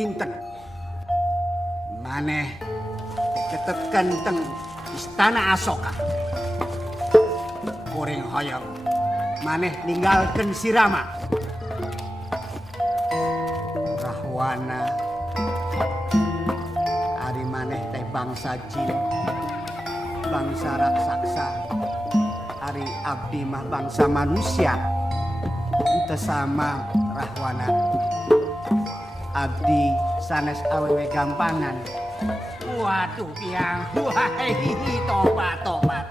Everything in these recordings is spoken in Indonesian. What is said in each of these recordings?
dinten maneh ketetken teng Istana Asoka. Kuring hoyong maneh ninggalkeun si Rama. Rahwana ari maneh teh bangsa jin, bangsa raksasa. Ari abdi mah bangsa manusia. Henteu sama Rahwana. Abdi sanes awewe gampangan. Waduh piang, wahai tobat.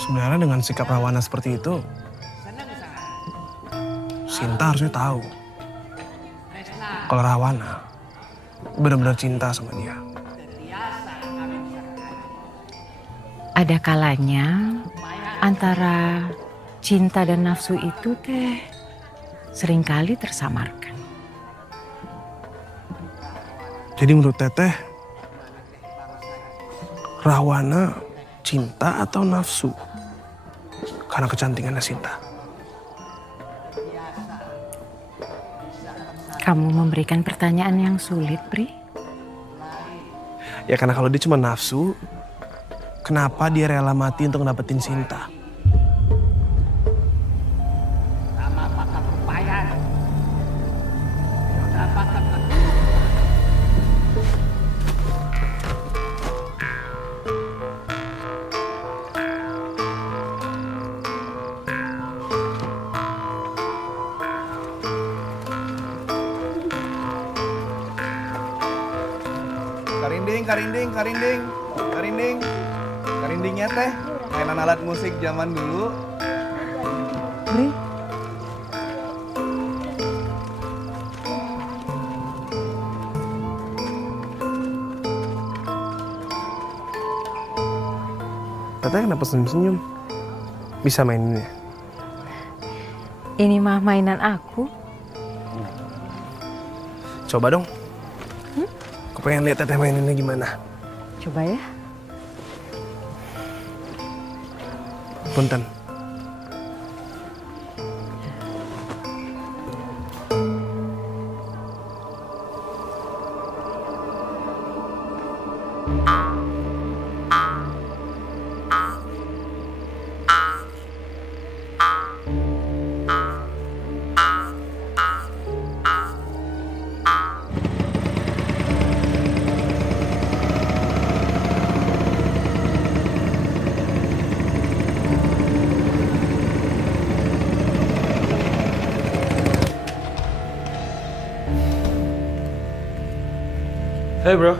Sebenarnya dengan sikap Rahwana seperti itu, Sinta harusnya tahu kalau Rahwana benar-benar cinta sama dia. Ada kalanya antara cinta dan nafsu itu teh seringkali tersamarkan. Jadi menurut Teteh, Rahwana cinta atau nafsu karena kecantikannya Sinta? Kamu memberikan pertanyaan yang sulit, Pri. Ya karena kalau dia cuma nafsu, kenapa dia rela mati untuk dapetin Sinta? Sama pakai pepayan. Dapatkan Karindingnya teh mainan alat musik zaman dulu. Pri, Teteh kenapa senyum-senyum? Bisa maininnya? ini mah mainan aku. Coba dong. Aku pengen lihat Teteh maininnya gimana. Coba ya. Punten. Hey bro.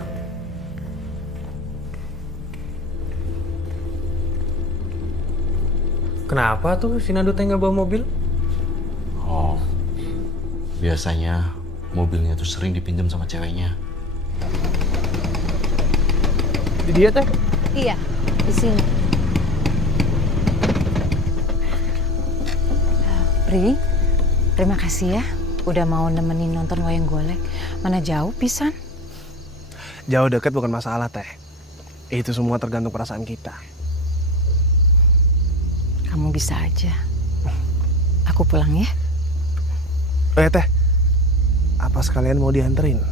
Kenapa tuh si Nando teh nggak bawa mobil? Oh, biasanya mobilnya tuh sering dipinjam sama ceweknya. Di dia teh? Iya, di sini. Pri, terima kasih ya udah mau nemenin nonton wayang golek. Mana jauh pisan? Jauh deket bukan masalah Teh. Itu semua tergantung perasaan kita. Kamu bisa aja. Aku pulang ya. Teh, apa sekalian mau dianterin?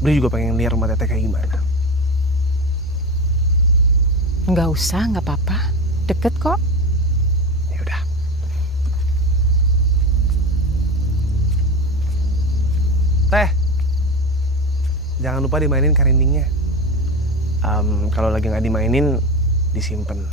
Bri juga pengen lihat rumah Teteh kayak gimana. Nggak usah, nggak apa-apa. Deket kok. Ya udah. Teh, jangan lupa dimainin karindingnya. Kalau lagi nggak dimainin, disimpan.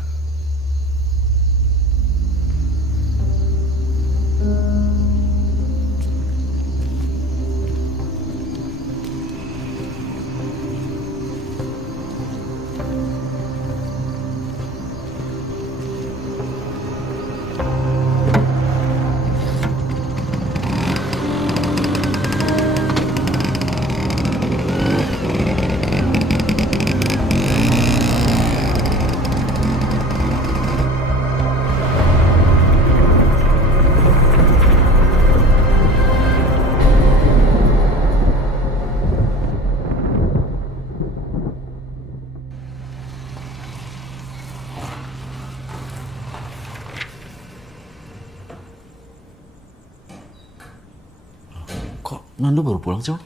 Nando baru pulang sih, Man?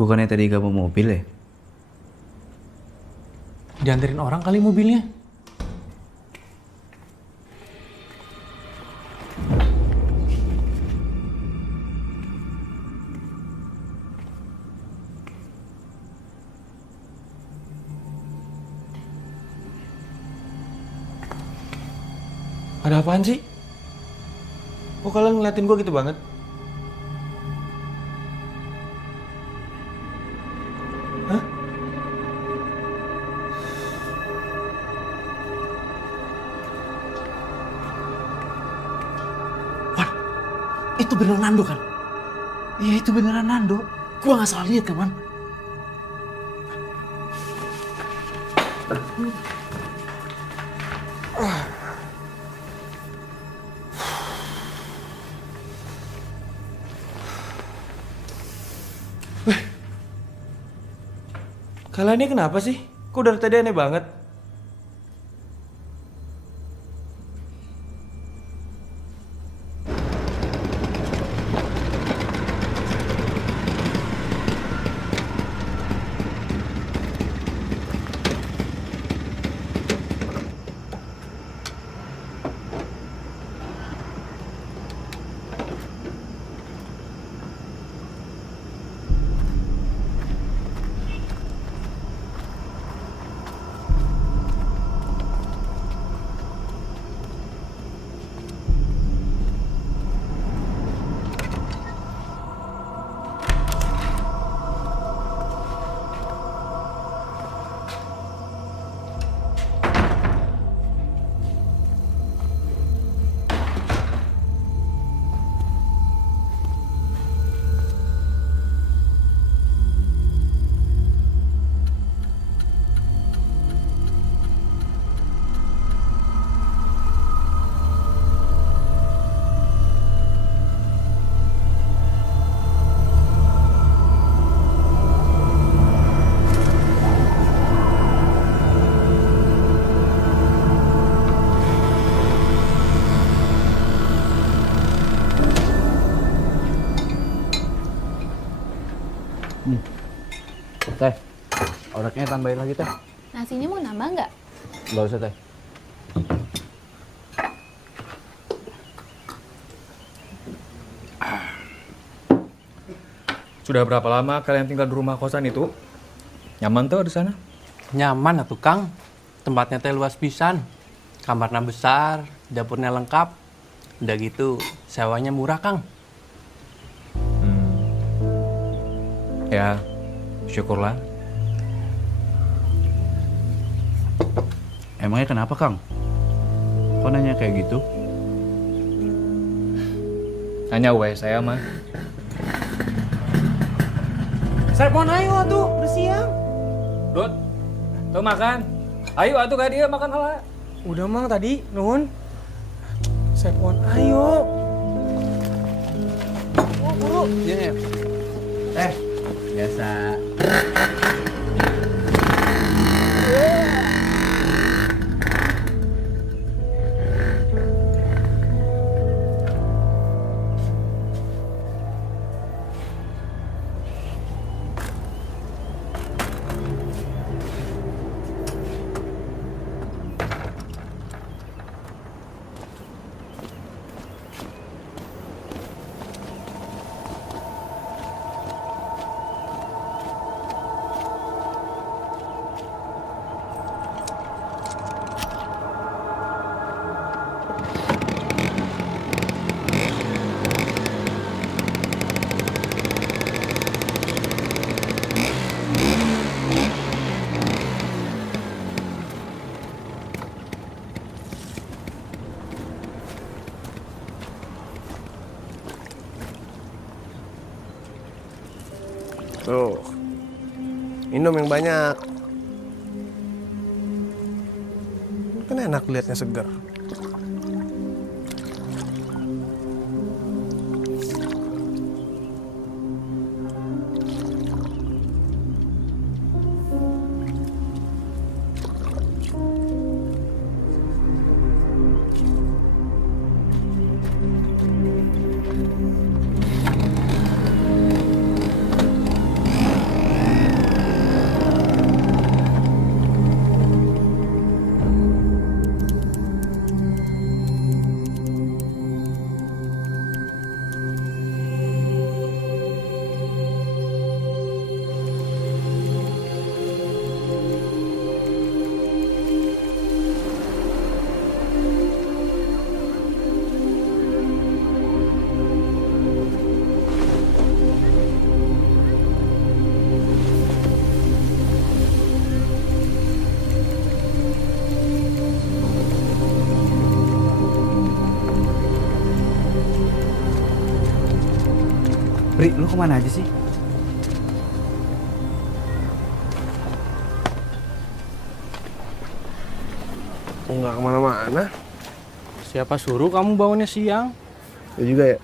Bukannya tadi gak mau mobil ya? Dianterin orang kali mobilnya. Ada apaan sih? Kok kalian ngeliatin gue gitu banget? Hah? Wan, itu beneran Nando kan? Iya, itu beneran Nando. Gua nggak salah lihat kan, Man? Kalian ini kenapa sih? Kok dari tadi aneh banget? Teh, oreknya tambahin lagi teh. Nasinya mau nambah nggak? Nggak usah teh. Sudah berapa lama kalian tinggal di rumah kosan itu? Nyaman tuh di sana? Nyaman atuh Kang. Tempatnya teh luas pisan. Kamarnya besar, dapurnya lengkap. Udah gitu, sewanya murah Kang. Ya, syukurlah. Emangnya kenapa Kang? Kok nanya kayak gitu? Hanya saya mah. Serpon ayo tuh, udah siang. Dut, tuh makan. Ayo atuh kayak dia makan hala. Udah mang tadi, nuhun. Serpon ayo. Buru. Iya. Biasa. Tuh, minum yang banyak. Kan enak liatnya segar. Bri, lu kemana aja sih? Nggak kemana-mana. Siapa suruh kamu bangunnya siang? Ya juga ya.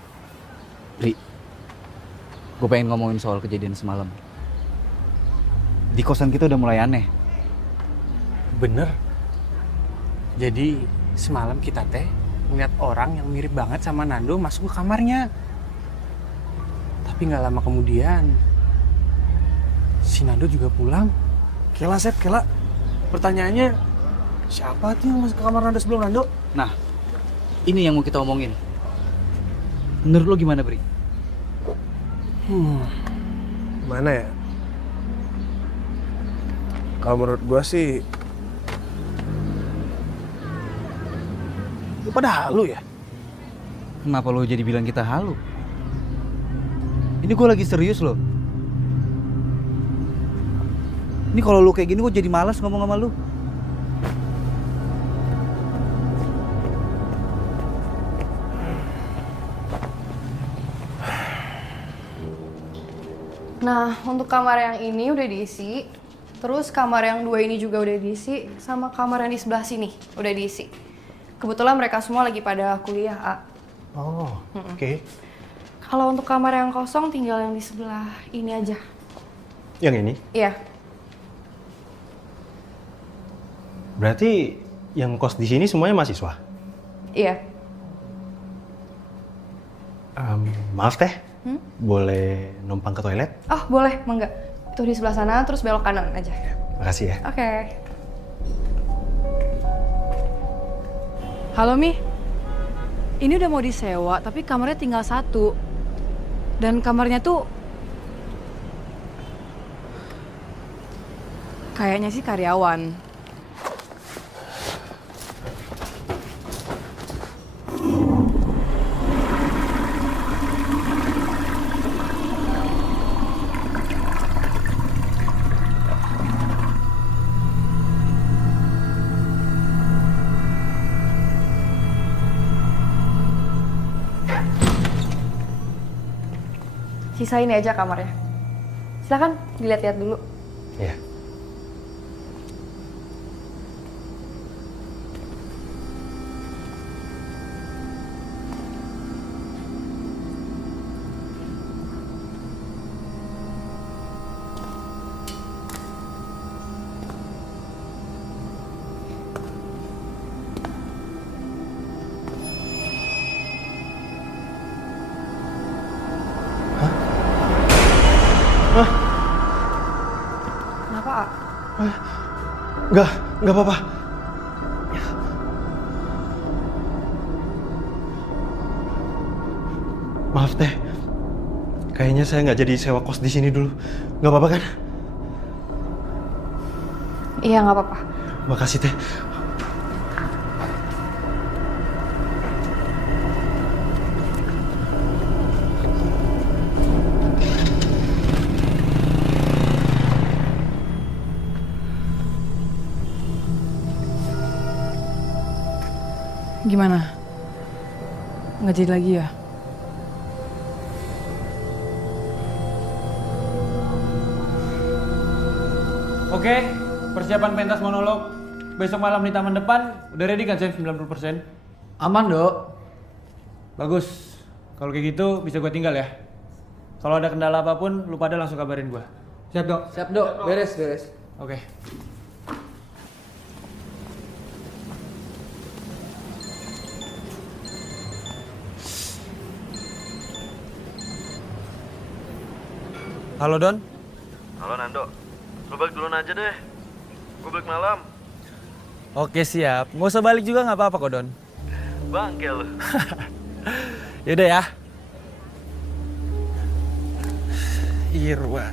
Bri, gue pengen ngomongin soal kejadian semalam. Di kosan kita udah mulai aneh. Bener. Jadi semalam kita teh ngeliat orang yang mirip banget sama Nando masuk ke kamarnya. Tapi nggak lama kemudian si Nando juga pulang. Kela, Sep, Kela. Pertanyaannya, siapa tuh yang masuk ke kamar Nando sebelum Nando? Nah, ini yang mau kita omongin. Menurut lo gimana, Bri? Mana ya? Kalau menurut gua sih, lu pada halu ya? Kenapa lo jadi bilang kita halu? Ini gue lagi serius loh. Ini kalau lu kayak gini gue jadi malas ngomong sama lu. Nah, untuk kamar yang ini udah diisi. Terus kamar yang 2 ini juga udah diisi. Sama kamar yang di sebelah sini udah diisi. Kebetulan mereka semua lagi pada kuliah, A. Oh, oke. Kalau untuk kamar yang kosong tinggal yang di sebelah ini aja. Yang ini? Iya. Berarti yang kos di sini semuanya mahasiswa? Iya. Maaf teh, boleh numpang ke toilet? Oh, boleh, mangga. Itu di sebelah sana, terus belok kanan aja. Makasih ya. Oke. Halo, Mi. Ini udah mau disewa, tapi kamarnya tinggal 1. Dan kamarnya tuh kayaknya sih karyawan. Sisa ini aja kamarnya. Silakan dilihat-lihat dulu. Iya. Kenapa, A? Nggak apa-apa. Maaf teh, kayaknya saya nggak jadi sewa kos di sini dulu. Nggak apa-apa kan? Iya, nggak apa-apa. Makasih teh. Gimana? Nggak jadi lagi ya? Oke, persiapan pentas monolog. Besok malam di taman depan, udah ready kan, Sen? 90%? Aman, Dok. Bagus. Kalau kayak gitu, bisa gue tinggal ya. Kalau ada kendala apapun, lu pada langsung kabarin gue. Siap, Dok? Siap, Dok. Beres. Oke. Halo, Don. Halo Nando, lu balik duluan aja deh. Gue balik malam. Oke, siap. Nggak usah balik juga nggak apa-apa kok, Don. Bangke lu. Yaudah ya. Irwan.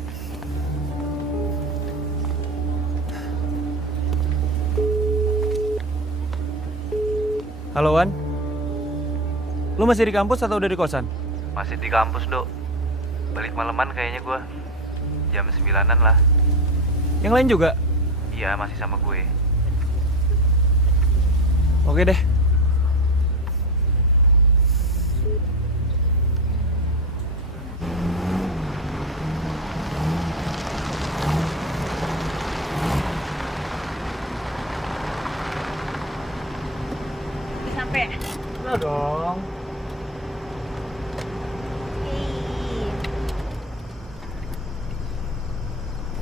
Halo, Wan. Lu masih di kampus atau udah di kosan? Masih di kampus, Dok. Balik maleman kayaknya gue. Jam 9-an lah. Yang lain juga? Iya, masih sama gue. Oke deh. Kenapa ya? Udah dong.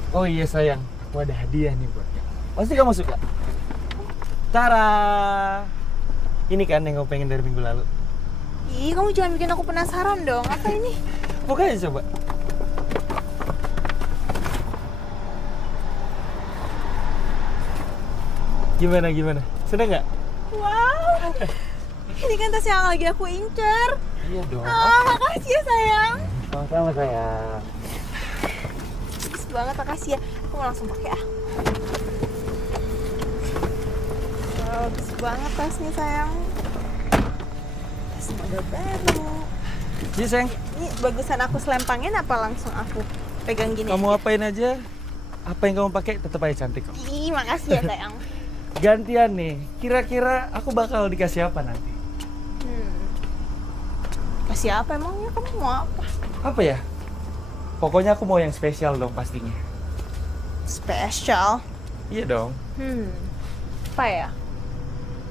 Oh iya sayang, aku ada hadiah nih buat kamu. Pasti kamu suka. Tara. Ini kan yang kamu pengen dari minggu lalu. Ih, kamu jangan bikin aku penasaran dong. Apa ini? Buka aja coba. Gimana? Seneng nggak? Wow. Ini kan tas yang lagi aku incer. Iya dong. Makasih ya sayang. Sama-sama sayang. Bagus banget, makasih ya. Aku mau langsung pakai ah. Wow, bagus banget tasnya sayang. Tas model baru. Iya sayang. Ini bagusan aku selempangin apa langsung aku pegang gini? Kamu apain aja? Apa yang kamu pakai tetap aja cantik kok. Ih, makasih ya sayang. Gantian nih, kira-kira aku bakal dikasih apa nanti? Kasih apa emangnya? Kamu mau apa? Apa ya? Pokoknya aku mau yang spesial dong pastinya. Spesial? Iya dong. Apa ya?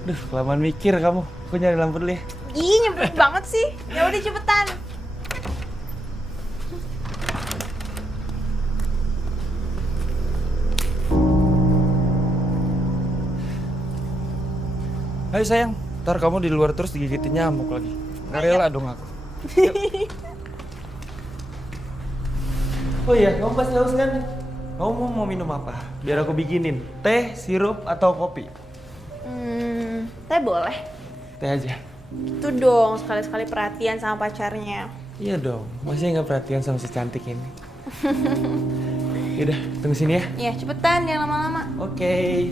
Duh, kelamaan mikir kamu. Aku nyari lampu dulu ya. Ih, nyebelin banget sih. Ya udah cepetan. Ayo sayang, ntar kamu di luar terus digigitin nyamuk lagi. Nggak rela dong aku. Oh iya, kamu pasti haus kan? Kamu mau minum apa? Biar aku bikinin. Teh, sirup, atau kopi? Teh boleh. Teh aja. Itu dong, sekali-sekali perhatian sama pacarnya. Iya dong, masih nggak perhatian sama si cantik ini. Yaudah, tunggu sini ya. Iya, cepetan, jangan lama-lama. Oke.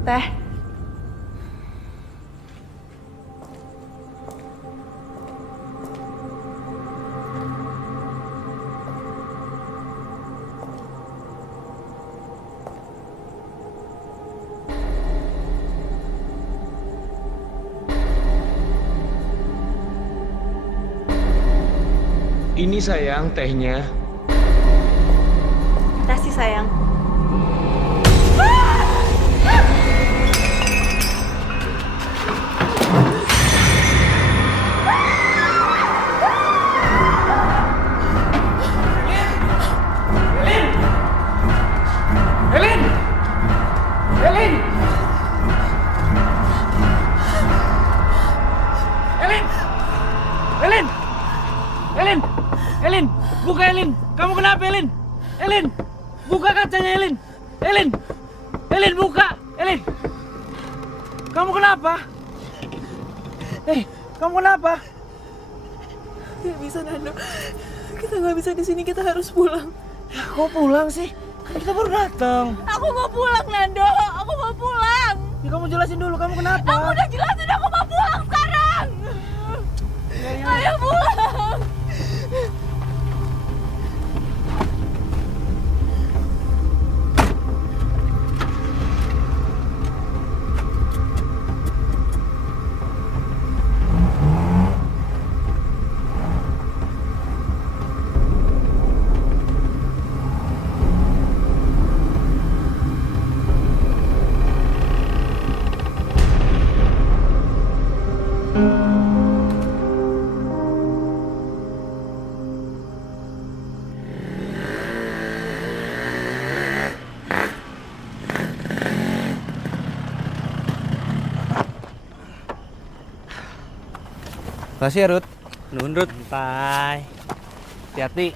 Teh. Ini sayang tehnya. Kasih sayang. Elin, buka Elin. Kamu kenapa Elin? Elin, buka kacanya Elin. Elin, buka. Elin, kamu kenapa? Kamu kenapa? Gak bisa Nando, kita nggak bisa di sini, kita harus pulang. Ya, kok pulang sih? Kan kita baru datang. Aku mau pulang Nando, aku mau pulang. Ya kamu jelasin dulu, kamu kenapa? Aku udah jelasin, aku mau pulang sekarang. Ayo pulang. Makasih ya, Rut. Nuhun, Rut. Bye. Hati-hati.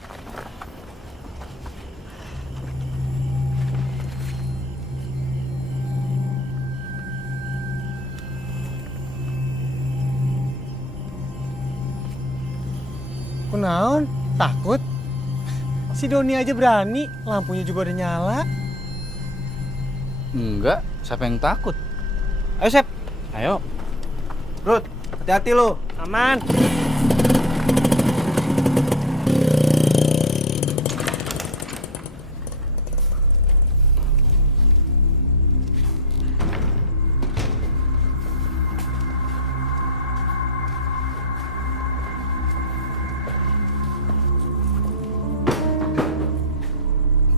Kunaon? Takut? Si Doni aja berani, lampunya juga udah nyala. Enggak, siapa yang takut? Ayo, Sep. Ayo. Rut, hati-hati lo. Aman.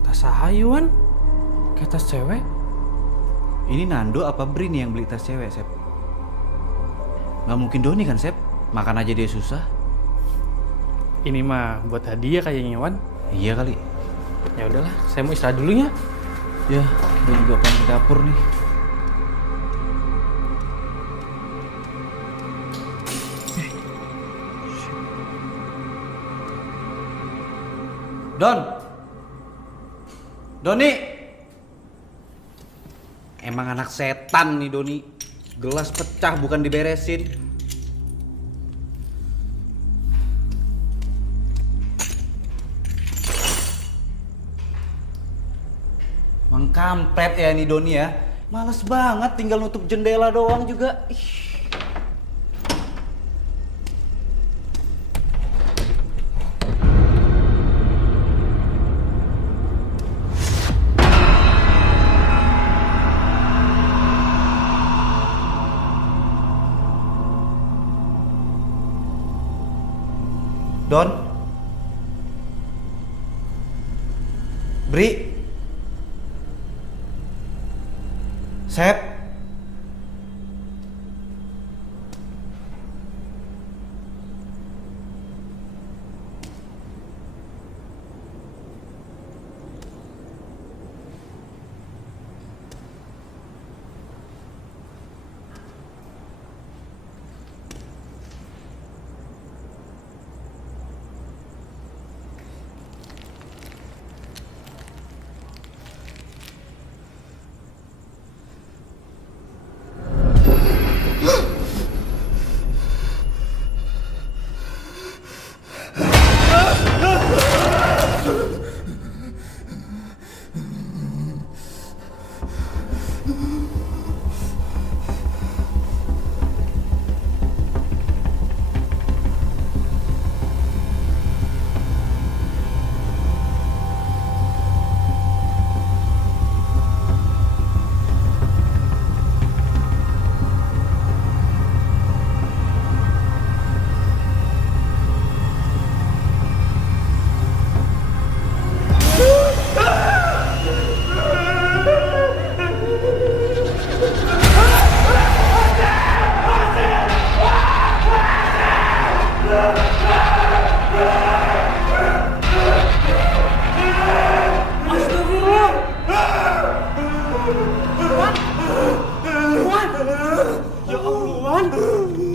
Tas sahayuan? Kayak tas cewek? Ini Nando apa Bri nih yang beli tas cewek, Sep? Nggak mungkin Doni kan, Sep? Makan aja dia susah. Ini mah buat hadiah kayaknya, Wan. Iya kali. Ya udahlah, saya mau istirahat dulu ya. Ya, gue juga pengen ke dapur nih. Don! Doni! Emang anak setan nih Doni. Gelas pecah bukan diberesin. Emang kampret ya nih Doni ya. Males banget tinggal nutup jendela doang juga. Ih. Don? Bri? Sep?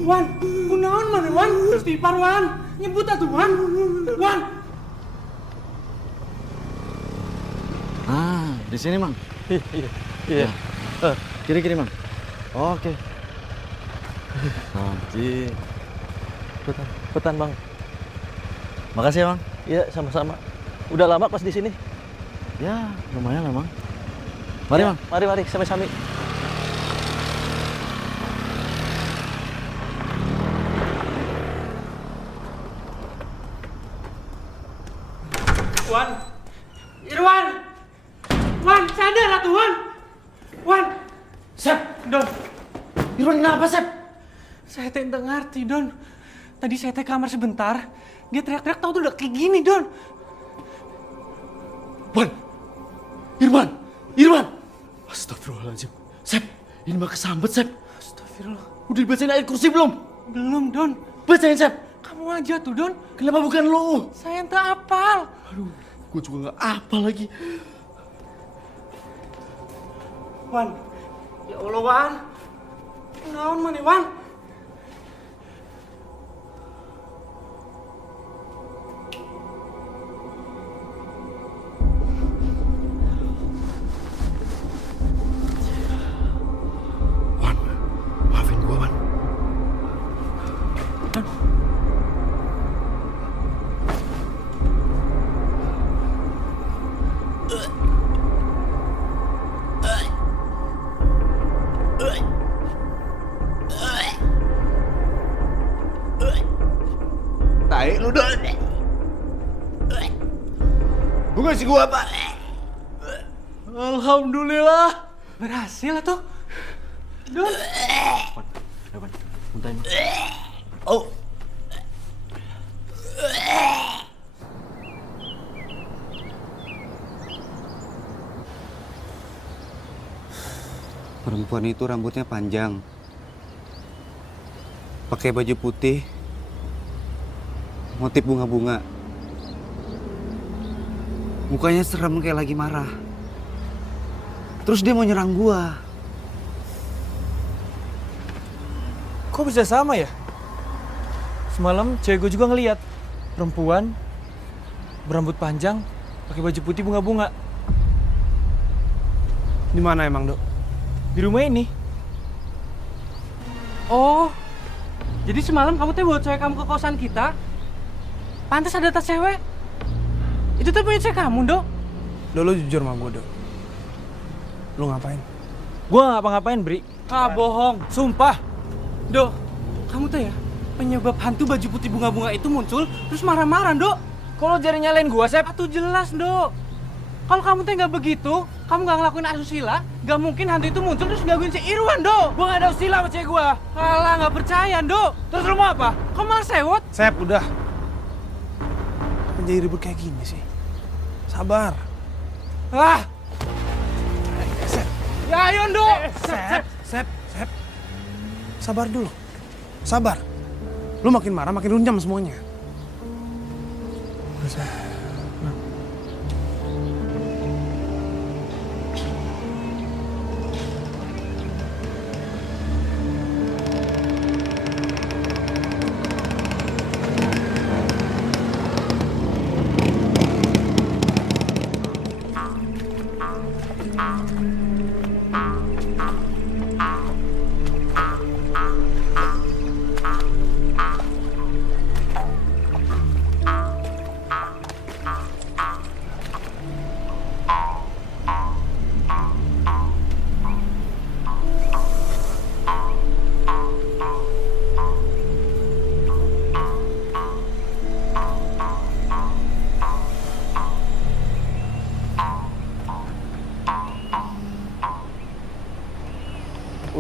Wan, kunaon mana Wan? Istighfar Wan, nyebut atuh Wan. Wan. Ah, di sini Mang. Iya. Kiri-kiri Mang. Oke. Anjir. Betan Bang. Makasih ya Mang. Iya, sama-sama. Udah lama pas di sini. Ya, lumayan lah Mang. Mari Mang. Mari, sami-sami. Wan. Irwan. Wan, sadar atuh Wan. Wan. Sep, Don. Irwan kenapa, Sep? Saya teh enggak ngerti, Don. Tadi saya teh kamar sebentar, dia teriak-teriak tahu tuh udah kayak gini, Don. Wan. Irwan. Astagfirullahaladzim. Sep, ini mah kesambet, Sep. Astagfirullah. Udah dibacain ayat kursi belum? Belum, Don. Bacain, Sep. Kamu aja tuh, Don. Kenapa bukan lo? Saya entah apal. Aduh, gue juga nggak apa lagi. Wan. Ya Allah, Wan. Naon mana, Wan? Wan, maafin gue, Wan. baik lu, Dok. Lu ngasih gua apa? Alhamdulillah. Berhasil tuh. Don. Muntahin. Oh. Perempuan itu rambutnya panjang, pakai baju putih, motif bunga-bunga. Mukanya serem kayak lagi marah. Terus dia mau nyerang gua. Kok bisa sama ya? Semalam cewek gue juga ngeliat perempuan berambut panjang, pakai baju putih bunga-bunga. Di mana emang, Dok? Di rumah ini. Oh, jadi semalam kamu tuh bawa cewek kamu ke kosan kita? Pantas ada tas cewek. Itu tuh punya cewek kamu, Dok. Dok, lu jujur sama gue, Dok. Lu ngapain? Gue gak ngapa-ngapain, Bri. Ah, bohong. Sumpah. Dok, kamu tuh ya penyebab hantu baju putih bunga-bunga itu muncul terus marah-marah, Dok. Kalau jari nyalain gue, Sep. Tuh jelas, Dok. Kalau kamu tuh nggak begitu, kamu nggak ngelakuin asusila, nggak mungkin hantu itu muncul terus gangguin si Irwan, Dok. Gue gak ada usil sama cewek gue. Alah, nggak percaya, Dok. Terus lu mau apa? Kamu malah sewot. Sep, udah. Kenapa jadi ribut kayak gini sih? Sabar. Ah! Ya ayo, Dok! Sep. Sabar dulu. Sabar. Lu makin marah, makin runyam semuanya. Udah, Sep.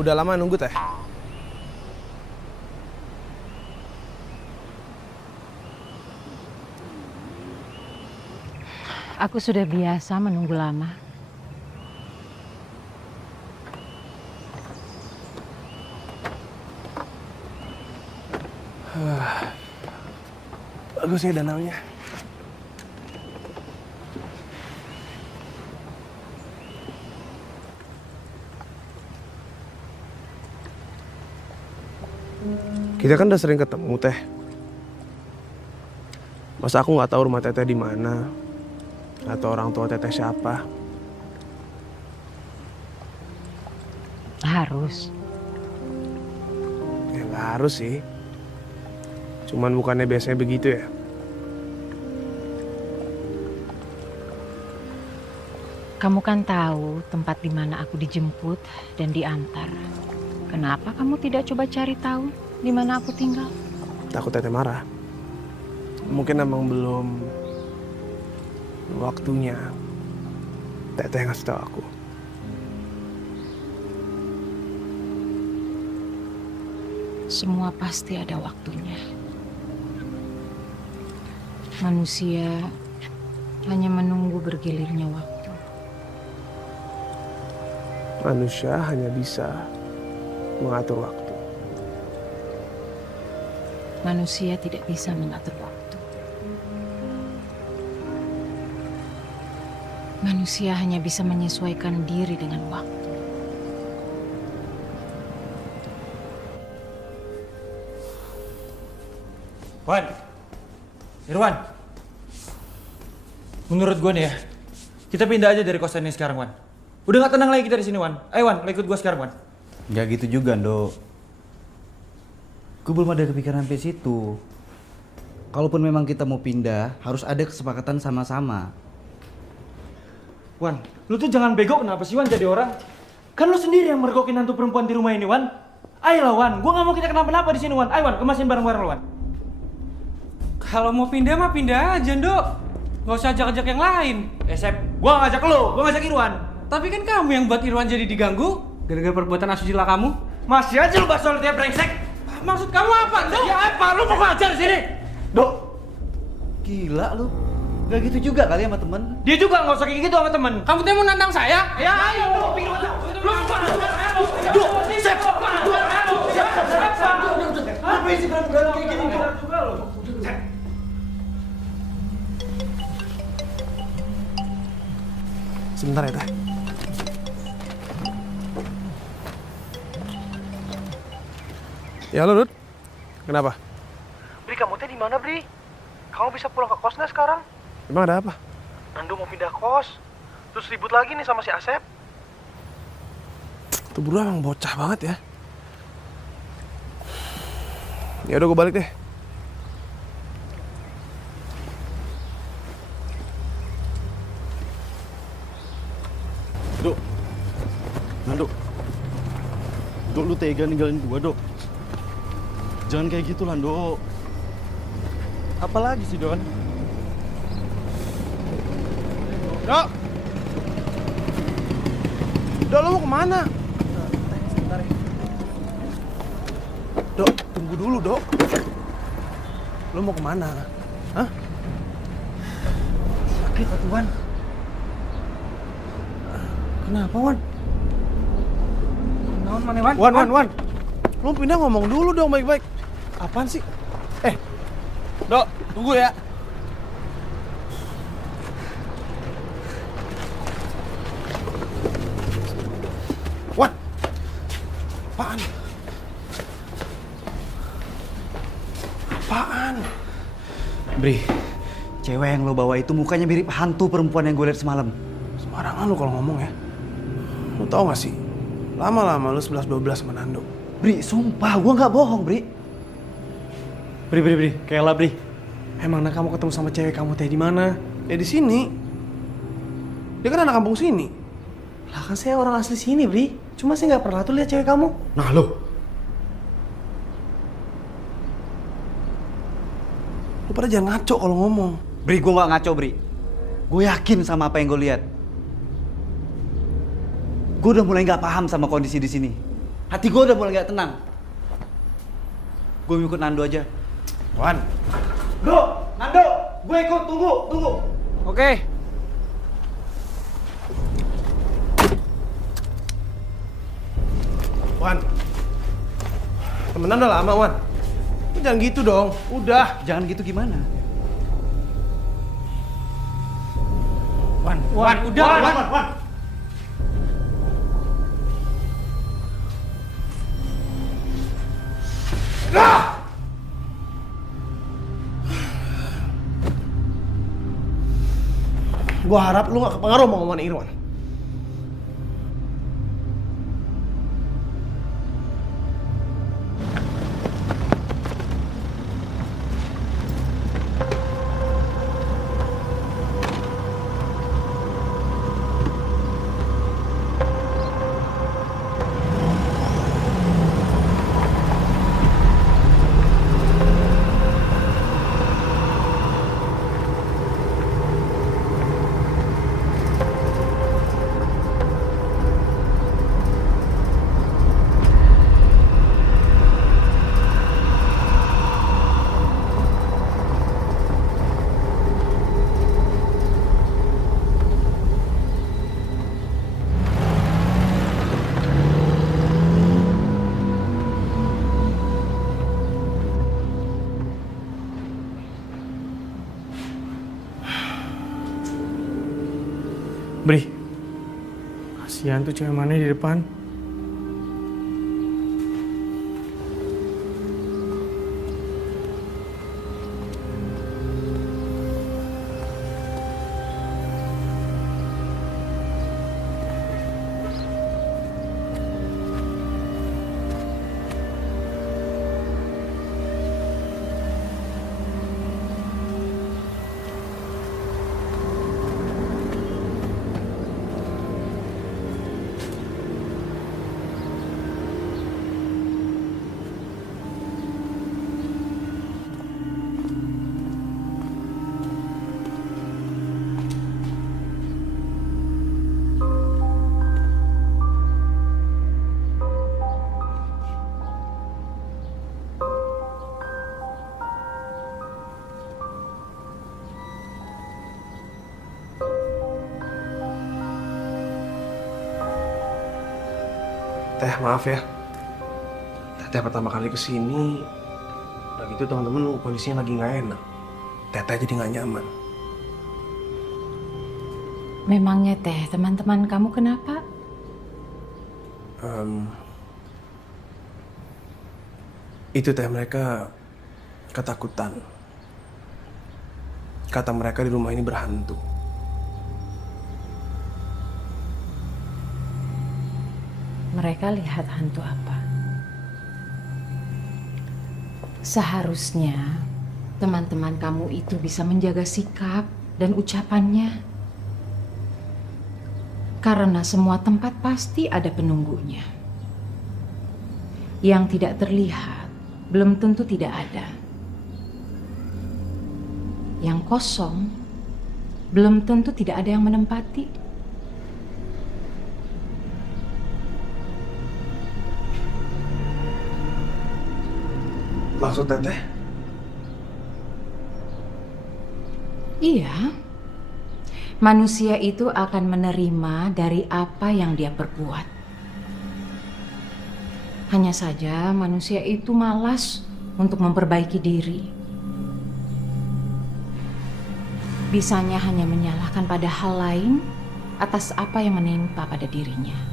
Udah lama nunggu, Teh? Aku sudah biasa menunggu lama. Bagus ya danaunya. Kita kan udah sering ketemu, Teh. Masa aku nggak tahu rumah Teteh di mana atau orang tua Teteh siapa? Harus. Ya nggak harus sih. Cuman bukannya biasanya begitu ya? Kamu kan tahu tempat di mana aku dijemput dan diantar. Kenapa kamu tidak coba cari tahu di mana aku tinggal? Takut Teteh marah. Mungkin emang belum waktunya Teteh ngasih tahu aku. Semua pasti ada waktunya. Manusia hanya menunggu bergilirnya waktu. Manusia hanya bisa mengatur waktu. Manusia tidak bisa mengatur waktu. Manusia hanya bisa menyesuaikan diri dengan waktu. Wan, Irwan, menurut gue nih ya, kita pindah aja dari kosan ini sekarang, Wan. Udah gak tenang lagi kita di sini, Wan. Ayo, Wan, ikut gue sekarang, Wan. Gak gitu juga, Ndo. Gue belum ada kepikiran sampai situ. Kalaupun memang kita mau pindah, harus ada kesepakatan sama-sama. Wan, lu tuh jangan bego kenapa sih, Wan, jadi orang? Kan lu sendiri yang mergokin hantu perempuan di rumah ini, Wan. Ayolah, Wan, gue gak mau kita kenapa-napa di sini, Wan. Ayo, Wan, kemasin bareng-bareng, Wan. Kalau mau pindah mah pindah aja, Nduk. Gak usah ajak-ajak yang lain. Sep, gua ngajak lo, gua ngajak Irwan. Tapi kan kamu yang buat Irwan jadi diganggu gara-gara perbuatan asusila kamu. Masih aja lu bahas soal dia brengsek. Maksud kamu apa, Nduk? Ya apa? Lu mau ngajar sini? Dok, gila lu. Gak gitu juga kali sama temen. Dia juga nggak usah kayak gitu sama temen. Kamu tuh mau nantang saya? Ya ayo, lu Duh, Sep. Apa sih berantem kayak gini? Sebentar ya, Teh. Ya, halo, Dut. Kenapa? Bri, kamu teh di mana, Bri? Kamu bisa pulang ke kos nggak sekarang? Emang ada apa? Nando mau pindah kos. Terus ribut lagi nih sama si Asep. Tuh berdua emang bocah banget ya. Ya udah gue balik deh. Dok, Nando, Dok lu tega ninggalin gua, Dok. Jangan kayak gitu lah, Dok. Apalagi sih, Don? Dok! Dok, lo mau kemana? Sebentar ya. Dok, tunggu dulu, Dok. Lo mau kemana? Hah? Sakit, Wan. Kenapa, Wan? Naon mana, Wan? Wan. Lo pindah ngomong dulu dong baik-baik. Apaan sih? Dok, tunggu ya. Wan! Apaan? Apaan? Bri, cewek yang lo bawa itu mukanya mirip hantu perempuan yang gue lihat semalam. Sembarangan lu kalau ngomong ya. Lu tau gak sih? Lama-lama lu 11-12 sama Nando. Bri, sumpah gue nggak bohong, Bri. Bri, kayalah Bri. Emangnya kamu ketemu sama cewek kamu teh di mana? Ya di sini. Dia kan anak kampung sini. Lah kan saya orang asli sini, Bri. Cuma saya nggak pernah tuh lihat cewek kamu. Nah lo. Lu pada jangan ngaco kalau ngomong. Bri, gue nggak ngaco, Bri. Gue yakin sama apa yang gue lihat. Gue udah mulai nggak paham sama kondisi di sini. Hati gue udah mulai nggak tenang. Gue ikut Nando aja. Wan. Nando, gue ikut. Tunggu. Oke. Wan. Temenan udah lama, Wan. Lu jangan gitu dong. Udah. Jangan gitu gimana? Wan. Gua harap lu gak kepengaruh sama omongan Irwan. Bri, kasihan tuh cewek mana di depan. Teh, maaf ya. Teteh pertama kali kesini, udah gitu teman-teman kondisinya lagi nggak enak. Teteh jadi nggak nyaman. Memangnya Teh, teman-teman kamu kenapa? Itu Teh, mereka ketakutan. Kata mereka di rumah ini berhantu. Mereka lihat hantu apa? Seharusnya teman-teman kamu itu bisa menjaga sikap dan ucapannya. Karena semua tempat pasti ada penunggunya. Yang tidak terlihat belum tentu tidak ada. Yang kosong belum tentu tidak ada yang menempati. Maksud Teteh? Iya. Manusia itu akan menerima dari apa yang dia perbuat. Hanya saja manusia itu malas untuk memperbaiki diri. Bisanya hanya menyalahkan pada hal lain atas apa yang menimpa pada dirinya.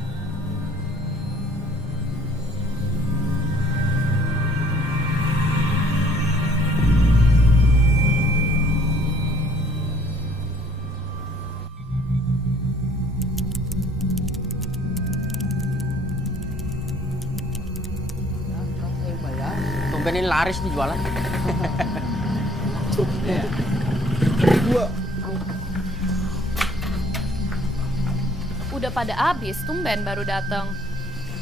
Tumben ini laris nih jualan. Udah pada habis, tumben baru datang.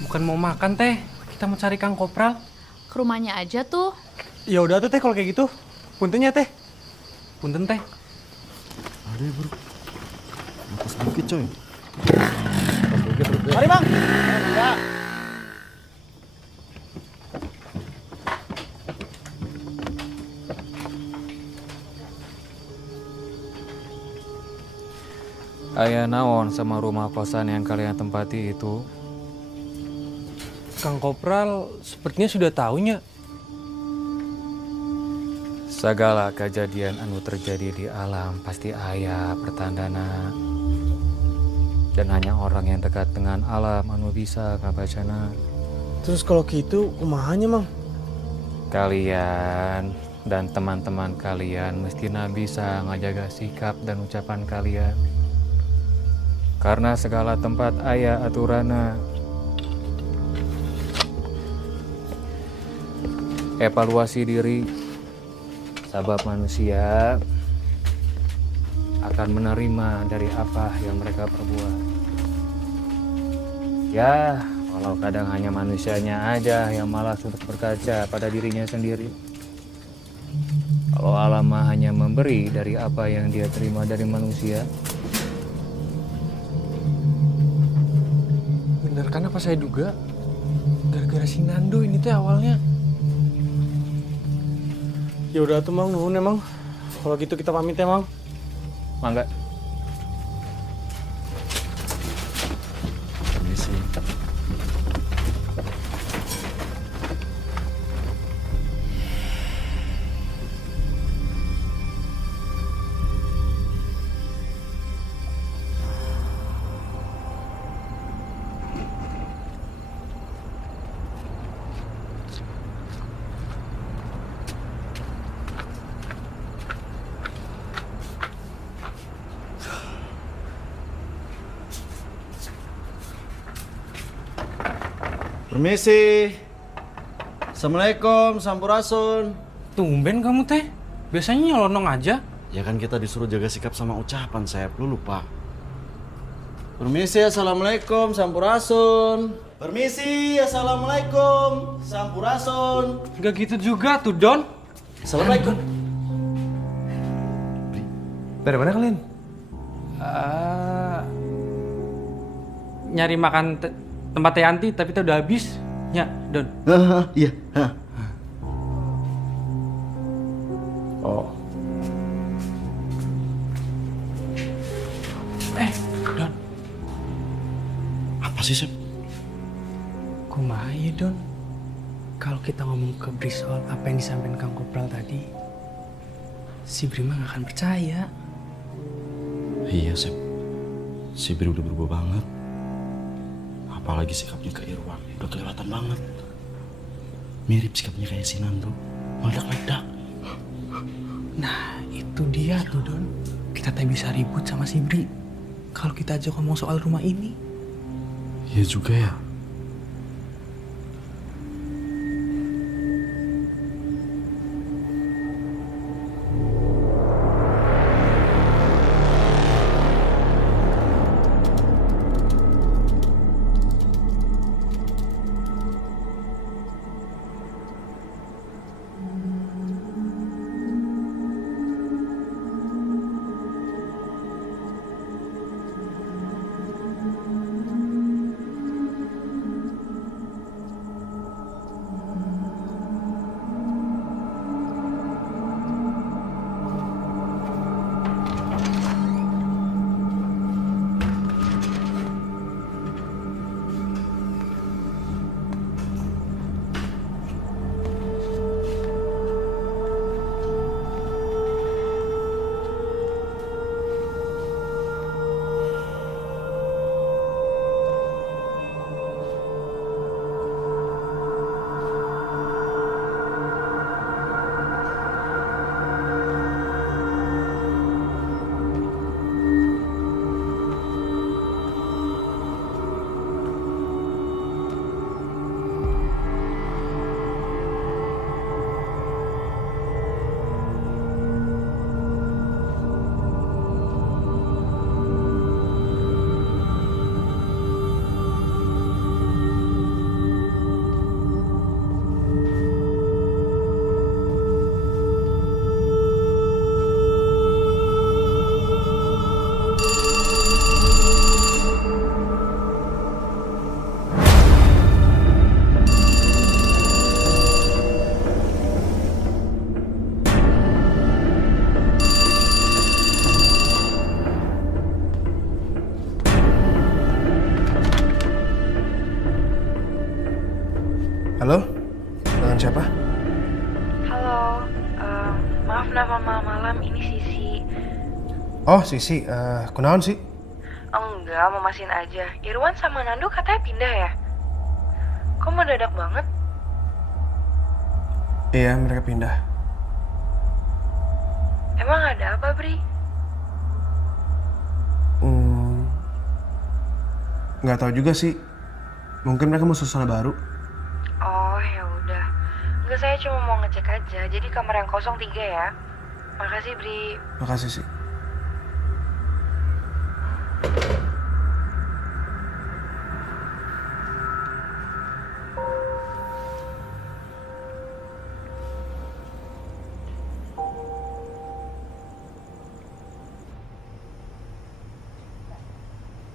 Bukan mau makan Teh, kita mau cari Kang Kopral. Ke rumahnya aja tuh. Ya udah tuh Teh kalau kayak gitu. Puntennya Teh. Punten Teh. Ada ya bro. Napas dikit coy. Mari bang. Ya. Aya naon sama rumah kosan yang kalian tempati itu? Kang Kopral sepertinya sudah tahunya. Segala kejadian anu terjadi di alam pasti aya pertandana. Dan hanya orang yang dekat dengan alam anu bisa ngabacana. Terus kalau gitu, kumahanya mang? Kalian dan teman-teman kalian mestinya bisa ngajaga sikap dan ucapan kalian. Karena segala tempat aya aturana. Evaluasi diri. Sabab manusia akan menerima dari apa yang mereka perbuat. Ya, kalau kadang hanya manusianya aja yang malas untuk berkaca pada dirinya sendiri. Kalau alam mah hanya memberi dari apa yang dia terima dari manusia. Bener kan apa saya duga? Gara-gara si Nando ini teh awalnya. Ya udah tuh mang, nuhun emang. Kalau gitu kita pamit ya mang. Mangga. Permisi. Permisi. Assalamualaikum, sampurasun. Tumben kamu teh. Biasanya nyelonong aja. Ya kan kita disuruh jaga sikap sama ucapan, Sep. Lu lupa. Permisi, assalamualaikum, sampurasun. Permisi, assalamualaikum, sampurasun. Gak gitu juga tuh, Don. Assalamualaikum. Dari mana kalian? Nyari makan tempat Teh Yanti, tapi teh udah habis. Ya, Don. Iya. Oh. Don. Apa sih, Sep? Kayaknya Don, kalau kita ngomong ke Bri soal apa yang disampaikan Kang Kopral tadi, si Bri mah gak akan percaya. Iya, Sep. Si Bri udah berubah banget. Apalagi sikapnya ke Irwan, udah kelewatan banget. Mirip sikapnya kayak si Nando, meledak-ledak. Nah, itu dia tuh Don. Kita tak bisa ribut sama si Bri kalau kita aja ngomong soal rumah ini. Iya juga ya. Halo? Dengan siapa? Halo, maaf nama malam, ini Sisi. Oh, Sisi. Kunaon sih? Enggak, mau masihin aja. Irwan sama Nando katanya pindah ya? Kok mendadak banget? Iya, mereka pindah. Emang ada apa, Bri? Nggak tahu juga sih. Mungkin mereka mau suasana baru. Oh, ya udah. Enggak, saya cuma mau ngecek aja. Jadi kamar yang 03 ya. Makasih, Bri. Makasih sih.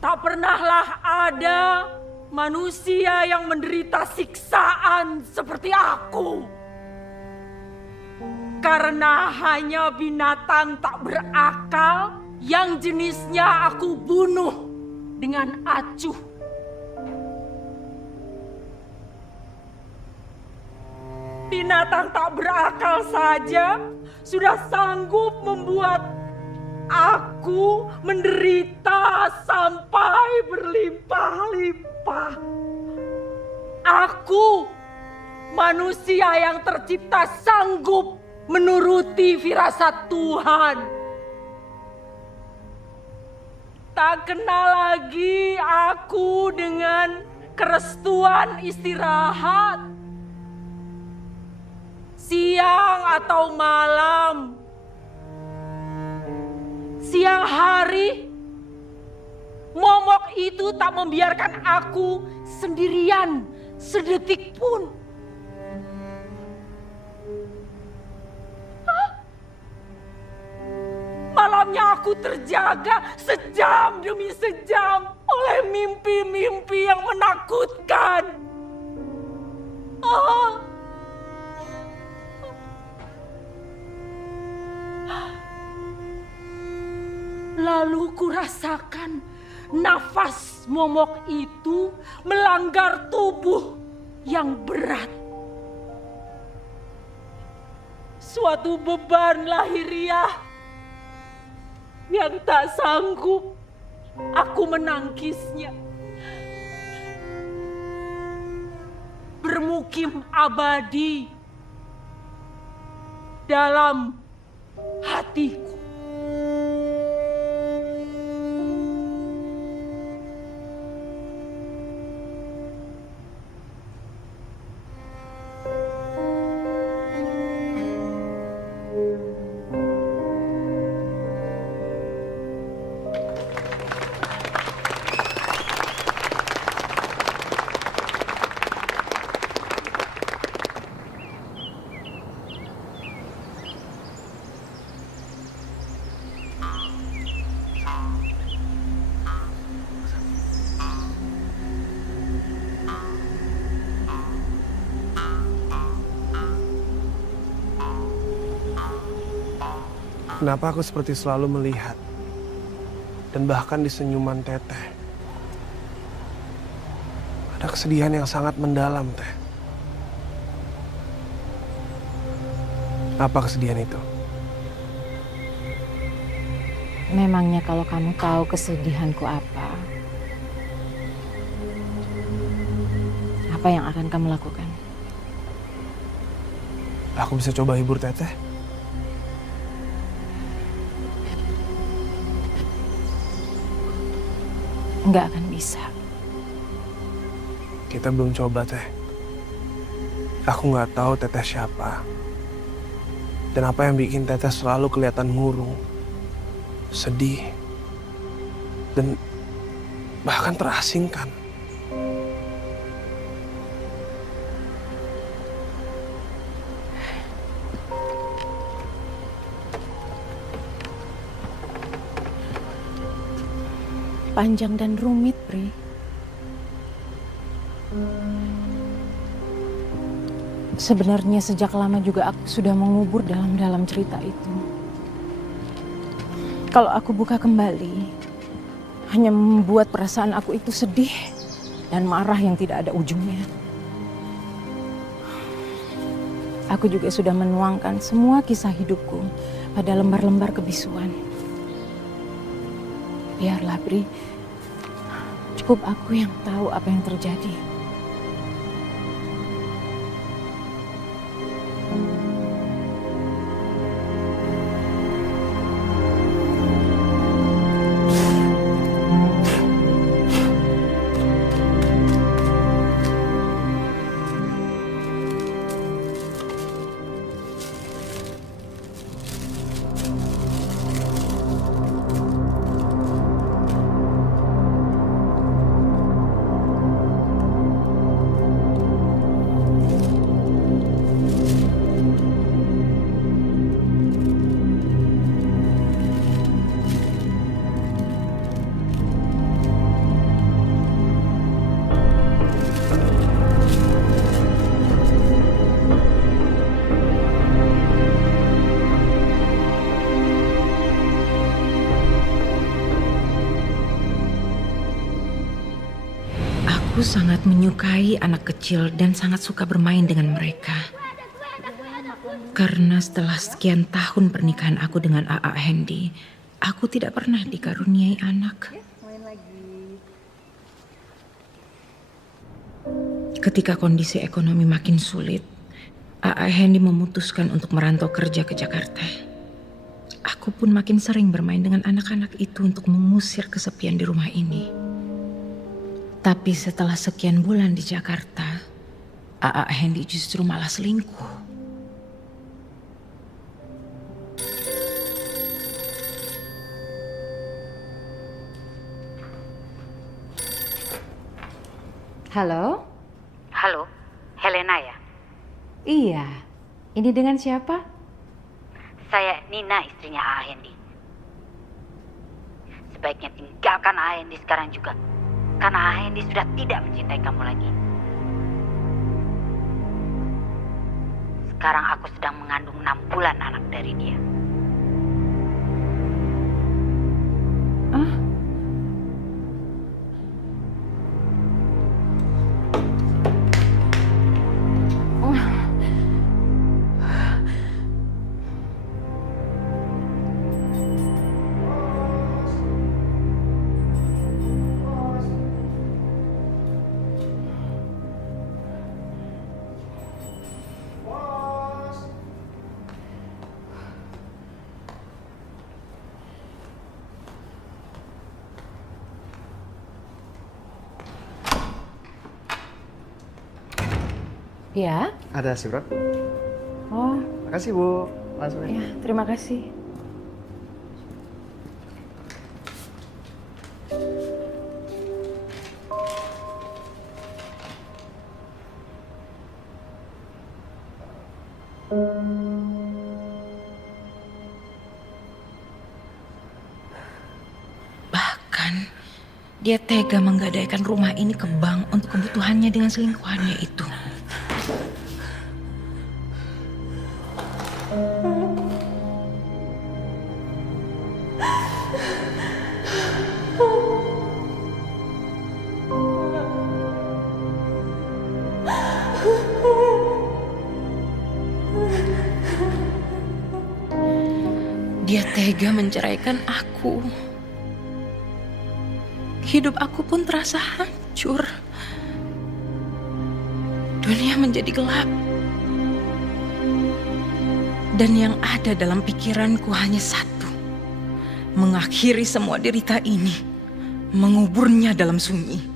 Tak pernahlah ada manusia yang menderita siksaan seperti aku. Karena hanya binatang tak berakal yang jenisnya aku bunuh dengan acuh. Binatang tak berakal saja sudah sanggup membuat aku menderita sampai berlimpah-limpah. Aku, manusia yang tercipta sanggup menuruti firasat Tuhan. Tak kenal lagi aku dengan kerestuan istirahat. Siang atau malam. Siang hari, momok itu tak membiarkan aku sendirian sedetik pun. Malamnya aku terjaga sejam demi sejam oleh mimpi-mimpi yang menakutkan. Lalu kurasakan nafas momok itu melanggar tubuh yang berat. Suatu beban lahiriah yang tak sanggup aku menangkisnya. Bermukim abadi dalam hatiku. Kenapa aku seperti selalu melihat dan bahkan di senyuman Teteh ada kesedihan yang sangat mendalam, Teh. Apa kesedihan itu? Memangnya kalau kamu tahu kesedihanku apa yang akan kamu lakukan? Aku bisa coba hibur Teteh. Nggak akan bisa. Kita belum coba, Teh. Aku nggak tahu Teteh siapa. Dan apa yang bikin Teteh selalu kelihatan murung, sedih, dan bahkan terasingkan. Panjang dan rumit, Pri. Sebenarnya sejak lama juga aku sudah mengubur dalam cerita itu. Kalau aku buka kembali, hanya membuat perasaan aku itu sedih dan marah yang tidak ada ujungnya. Aku juga sudah menuangkan semua kisah hidupku pada lembar-lembar kebisuan. Biarlah, Bri. Cukup aku yang tahu apa yang terjadi. Aku sangat menyukai anak kecil dan sangat suka bermain dengan mereka. Karena setelah sekian tahun pernikahan aku dengan A.A. Hendy, aku tidak pernah dikaruniai anak. Ketika kondisi ekonomi makin sulit, A.A. Hendy memutuskan untuk merantau kerja ke Jakarta. Aku pun makin sering bermain dengan anak-anak itu untuk mengusir kesepian di rumah ini. Tapi setelah sekian bulan di Jakarta, A.A. Hendy justru malah selingkuh. Halo? Halo, Helena ya? Iya. Ini dengan siapa? Saya Nina, istrinya A.A. Hendy. Sebaiknya tinggalkan A.A. Hendy sekarang juga. Karena A.A. Hendy sudah tidak mencintai kamu lagi. Sekarang aku sedang mengandung 6 bulan anak dari dia. Ya? Ada surat. Oh. Makasih Bu. Langsung Ya, terima kasih. Bahkan dia tega menggadaikan rumah ini ke bank untuk kebutuhannya dengan selingkuhannya itu. Dia tega menceraikan aku. Hidup aku pun terasa hancur. Dunia menjadi gelap. Dan yang ada dalam pikiranku hanya satu. Mengakhiri semua derita ini. Menguburnya dalam sunyi.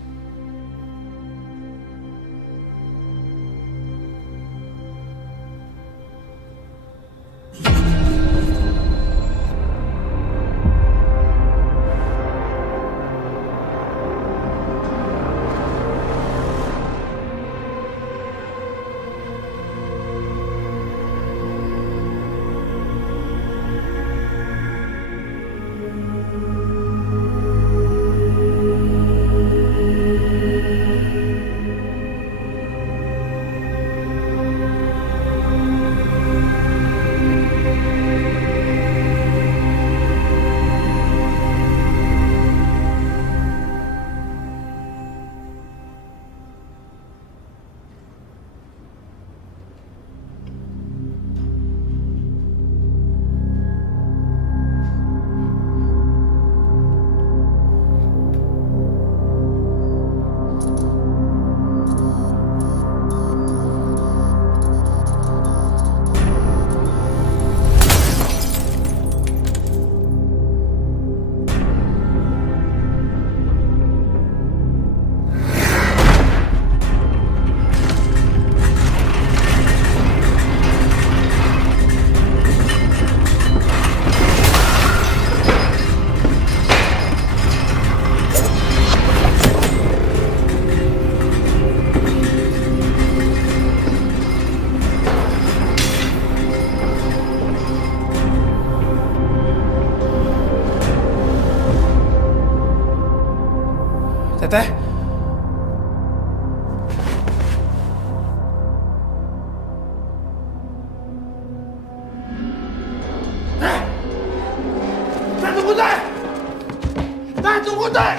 Teteh. Tunggu, Teh! Teh, tunggu, Teh!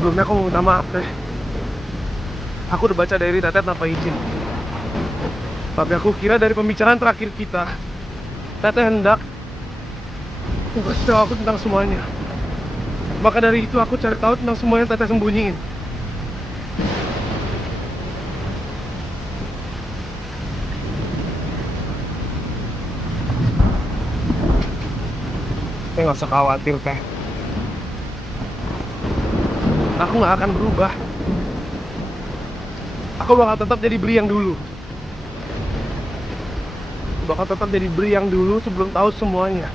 Sebelumnya aku mau minta maaf, Teh. Aku udah baca diary Teteh tanpa izin. Tapi aku kira dari pembicaraan terakhir kita, Teteh hendak kasih tahu aku tentang semuanya. Maka dari itu aku cari tahu tentang semua yang Teteh sembunyiin. Teh nggak usah khawatir, Teh. Aku nggak akan berubah. Aku bakal tetap jadi Bri yang dulu. Bakal tetap jadi Bri yang dulu sebelum tahu semuanya.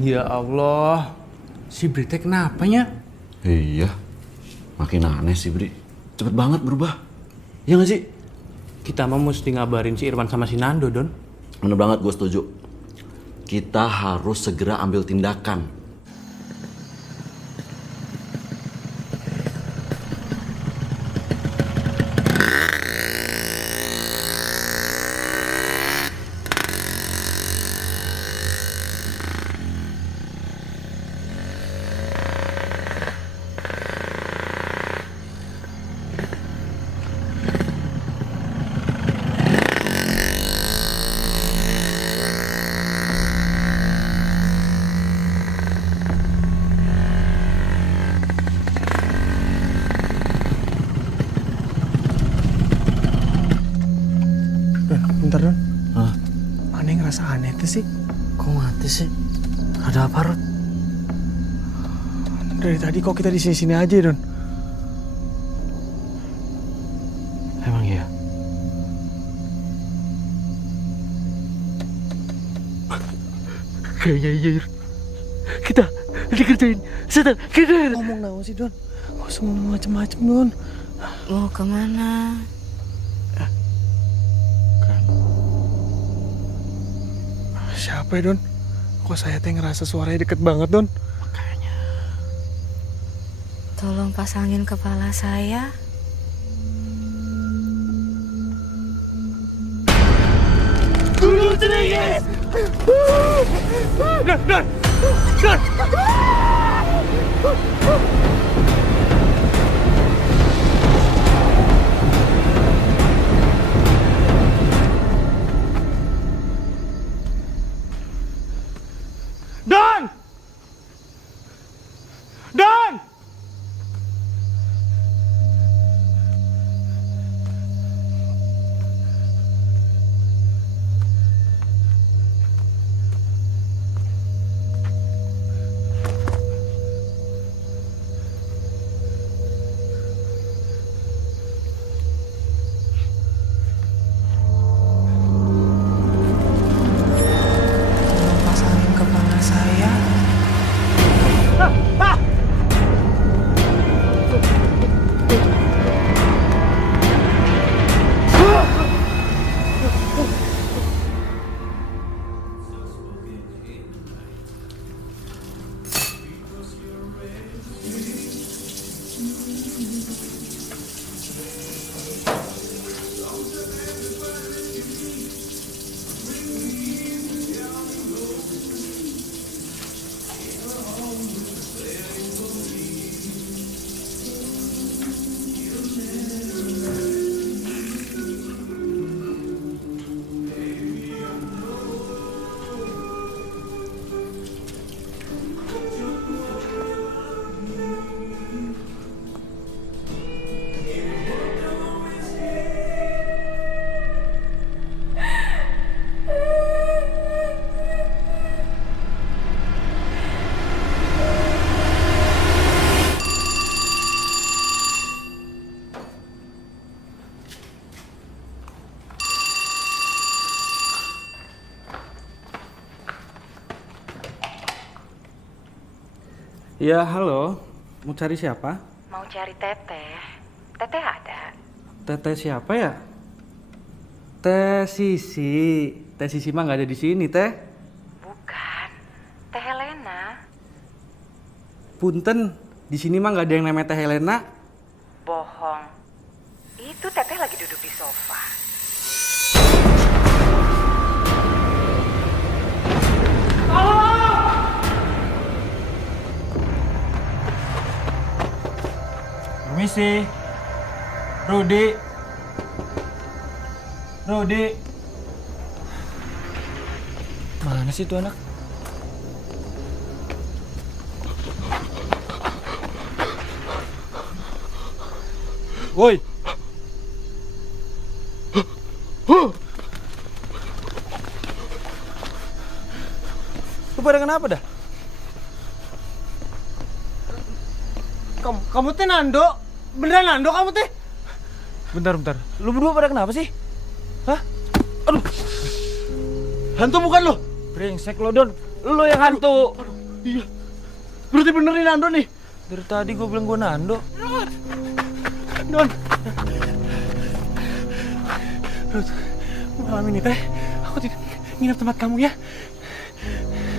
Ya Allah, si Brite kenapanya? Iya, makin aneh sih Bri. Cepet banget berubah. Iya gak sih? Kita mah mesti ngabarin si Irwan sama si Nando, Don. Bener banget, gue setuju. Kita harus segera ambil tindakan. Bentar, Don. Hah? Aneh ngerasa aneh tuh sih. Kok mati sih? Ada apa, Rod? Dari tadi kok kita di sini aja, Don. Emang iya? Kayaknya iya, Ir. Kita dikerjain setan. Kita ngomong naon sih, Don? Gak usah ngomong macem-macem, Don. Mau kemana? Siapa ya, Don? Kok saya teh ngerasa suaranya deket banget, Don? Tolong pasangin kepala saya. Guru Cenengis! Don! Don! Don! Don! Ya, halo. Mau cari siapa? Mau cari Teteh. Teteh ada. Teteh siapa ya? Teh Sisi. Teh Sisi mah nggak ada di sini, Teh. Bukan. Teh Helena. Punten, di sini mah nggak ada yang namanya Teh Helena. Bohong. Itu Teteh lagi duduk di sofa. Permisi. Rudi. Rudi. Mana sih tuh anak? Woi. Lu pada kenapa dah? Kamu teh Nando? Beneran Nando kamu teh? Bentar. Lu berdua pada kenapa sih? Hah? Aduh. Hantu bukan lo? Brengsek lo, Don. Lo yang hantu. Aduh, iya. Berarti bener nih Nando nih. Dari tadi gue bilang gue Nando. Don. Malam ini teh, aku tidak nginep tempat kamu ya.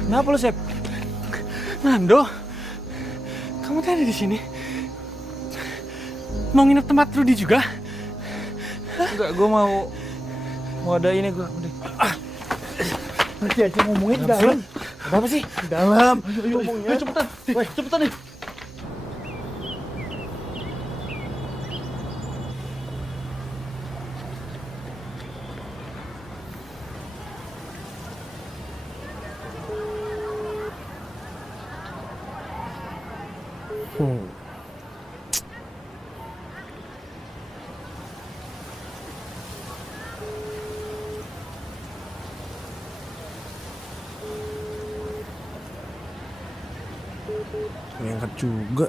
Kenapa lo, Sep? Nando, kamu teh ada di sini. Mau nginep tempat Rudi juga? Enggak, gue mau ada ini gue. Nanti aja ngomongin di dalam. Apa sih? Di dalam. Ayo ngomongnya. Ayo cepetan. Cepetan nih. Ngangkat juga.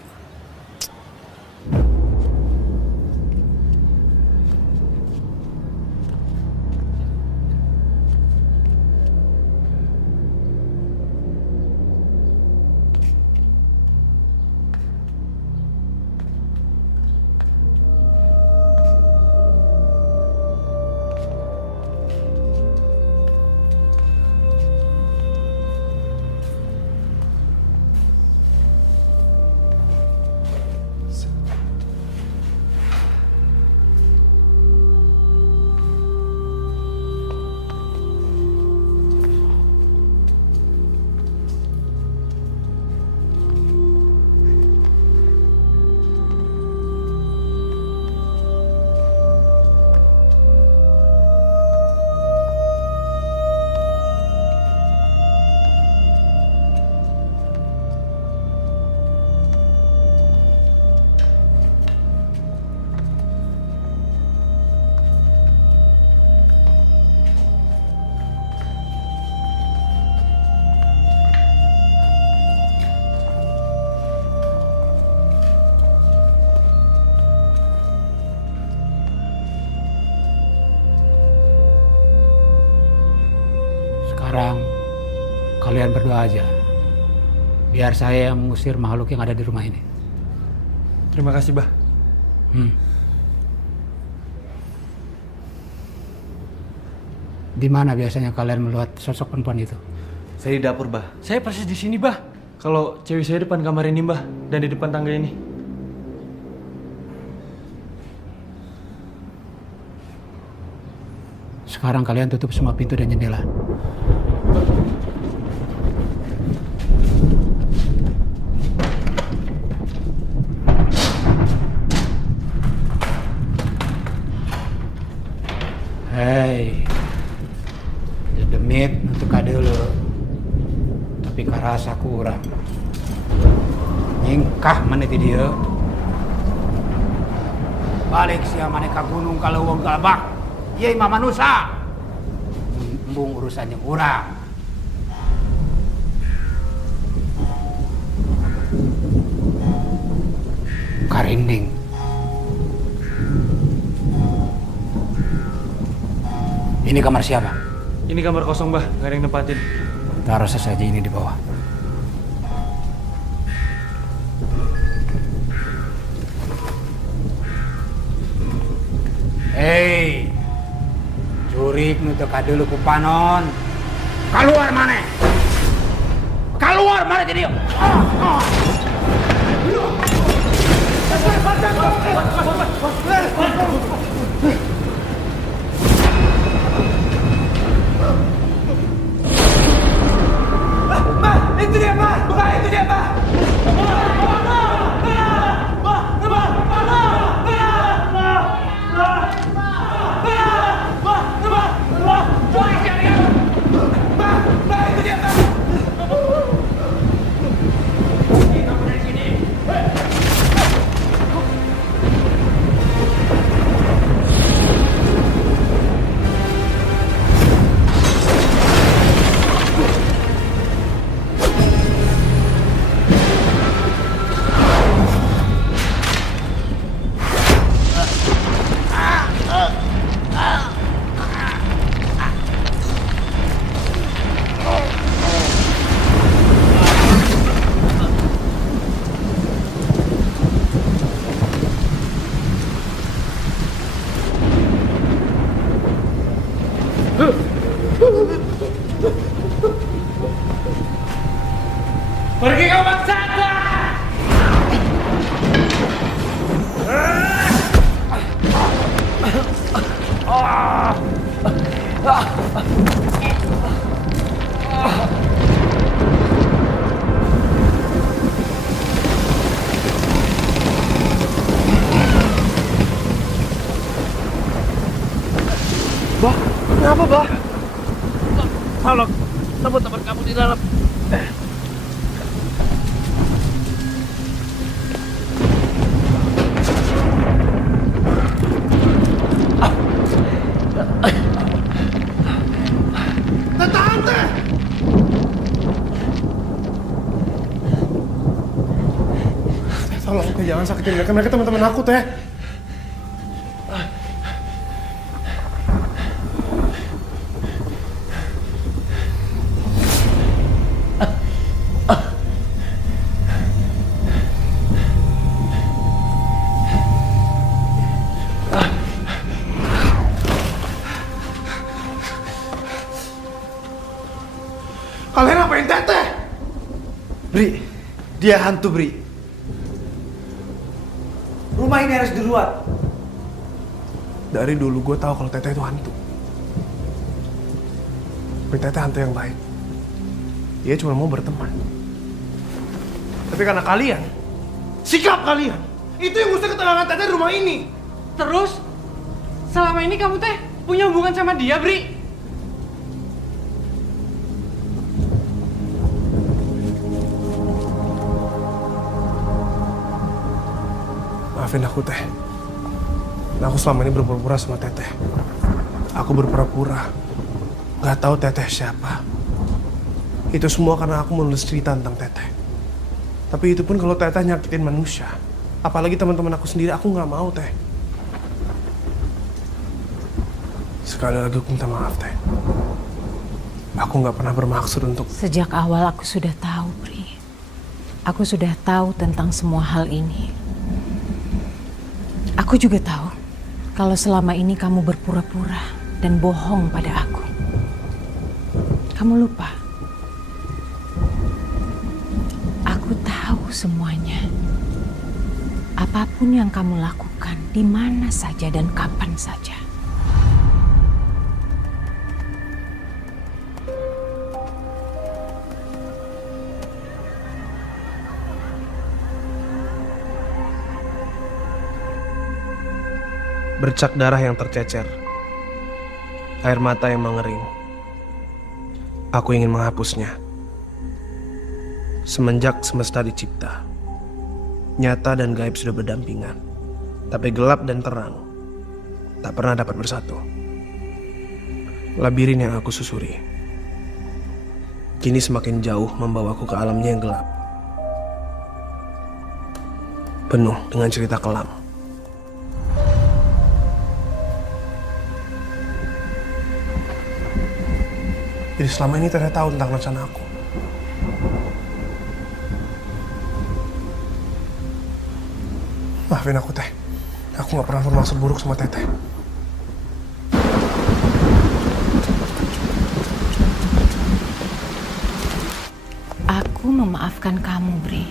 Sekarang kalian berdoa aja. Biar saya yang mengusir makhluk yang ada di rumah ini. Terima kasih, Bah. Di mana biasanya kalian melihat sosok perempuan itu? Saya di dapur, Bah. Saya persis di sini, Bah. Kalau cewek saya depan kamar ini, Bah, dan di depan tangga ini. Sekarang kalian tutup semua pintu dan jendela. Hei, demit untuk dulu, tapi karasa kurang. Nyingkah meniti dia. Balik siya maneka gunung kalau wong galbak. Ye mama manusia. Embung urusannya kurang. Karinding. Ini kamar siapa? Ini kamar kosong, Bah. Nggak ada yang nempatin. Taruh saja ini di bawah. Hei, jurik nu teu kadeuleuk ku panon. Keluar mana? Keluar mana jadi? Mbak, itu dia Mbak! Mbak, itu dia Mbak! Pergi kau bangsata! Bah, kenapa, Bah? Tolong, teman-teman kamu di dalam. Tante! Tolong, Teh, jangan sakitin mereka. Mereka teman-teman aku, Teh. Kalian apain Teteh? Bri, dia hantu, Bri. Rumah ini harus diruat. Dari dulu gue tahu kalau Teteh itu hantu. Tapi Teteh hantu yang baik. Dia cuma mau berteman. Tapi karena kalian, sikap kalian, itu yang ngusir ketenangan Teteh di rumah ini. Terus, selama ini kamu teh punya hubungan sama dia, Bri? Maafin aku, Teh. Aku selama ini berpura-pura sama Teteh. Aku berpura-pura gak tahu Teteh siapa. Itu semua karena aku menulis cerita tentang Teteh. Tapi itu pun kalau Teteh nyakitin manusia. Apalagi teman-teman aku sendiri, aku gak mau, Teh. Sekali lagi aku minta maaf, Teh. Aku gak pernah bermaksud untuk... Sejak awal aku sudah tahu, Bri. Aku sudah tahu tentang semua hal ini. Aku juga tahu kalau selama ini kamu berpura-pura dan bohong pada aku. Kamu lupa. Aku tahu semuanya. Apapun yang kamu lakukan, di mana saja dan kapan saja. Bercak darah yang tercecer, air mata yang mengering. Aku ingin menghapusnya. Semenjak semesta dicipta, nyata dan gaib sudah berdampingan. Tapi gelap dan terang tak pernah dapat bersatu. Labirin yang aku susuri kini semakin jauh membawaku ke alamnya yang gelap, penuh dengan cerita kelam. Jadi selama ini Teteh tahu tentang rencana aku. Maafin aku, Teh. Aku gak pernah bermaksud buruk sama Teteh. Aku memaafkan kamu, Bri.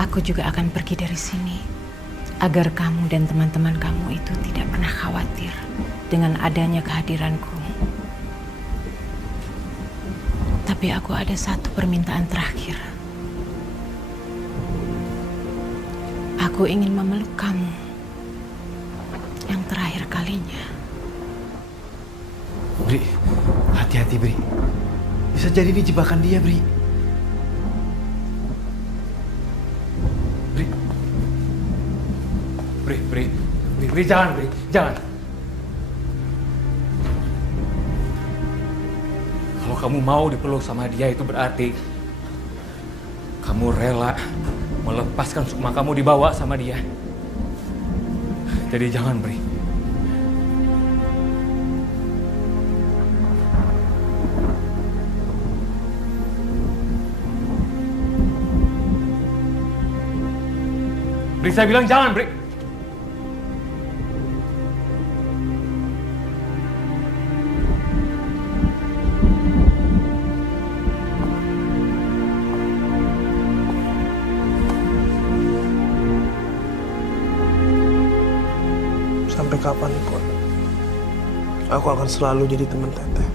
Aku juga akan pergi dari sini agar kamu dan teman-teman kamu itu tidak pernah khawatir dengan adanya kehadiranku. Tapi aku ada satu permintaan terakhir. Aku ingin memeluk kamu yang terakhir kalinya. Bri, hati-hati Bri. Bisa jadi ini jebakan dia, Bri. Bri, jangan, Bri, jangan. Kalau kamu mau dipeluk sama dia itu berarti kamu rela melepaskan sukma kamu dibawa sama dia. Jadi jangan, Bri. Bri, saya bilang jangan, Bri. Sampai kapanpun, aku akan selalu jadi teman Teteh.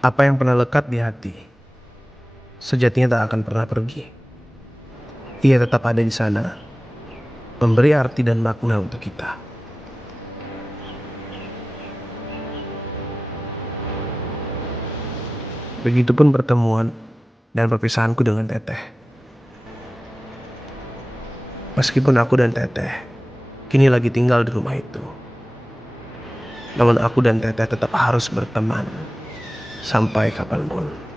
Apa yang pernah lekat di hati, sejatinya tak akan pernah pergi. Ia tetap ada di sana, memberi arti dan makna untuk kita. Begitupun pertemuan dan perpisahanku dengan Teteh. Meskipun aku dan Teteh kini lagi tinggal di rumah itu, namun aku dan Teteh tetap harus berteman sampai kapanpun.